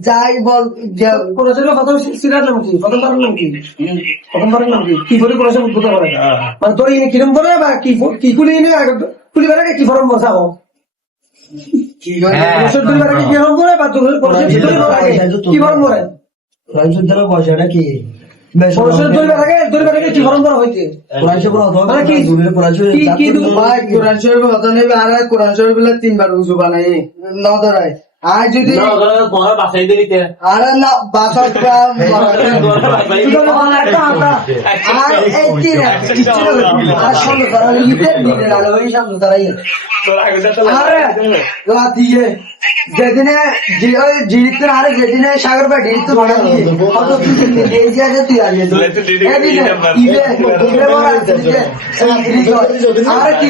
যাই বল কোরআনের কথা সিরাজ নাম কি প্রথমবার নাম কি প্রথমবার নাম কি করে কোরআন উদ্ভূত করে মানে তোর ইনি কিরম করে বা কি কি কুলি এনে কুলি বেড়াকে কি ফরম বসা হোক কি ফরম করে বা তোর কি ফরম করে পয়সাটা কি কোরআন শরীফ তিনবার উজু বানাই নদরায় আর যদি আরে না বাসা যেদিনে আরে যেদিনে সাগর ভাই ডিট তো বানা দিয়ে তুই আর কি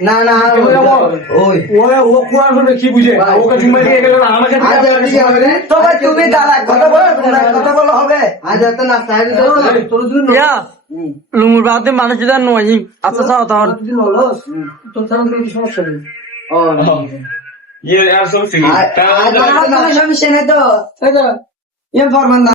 না না কি বুঝে তুমি কথা বলো হবে আজ এত না লুমুর বাদে মানুষ যদি নয় আচ্ছা চাও তাহলে সমস্যা নেই আর সমস্যা সমস্যা নেই তো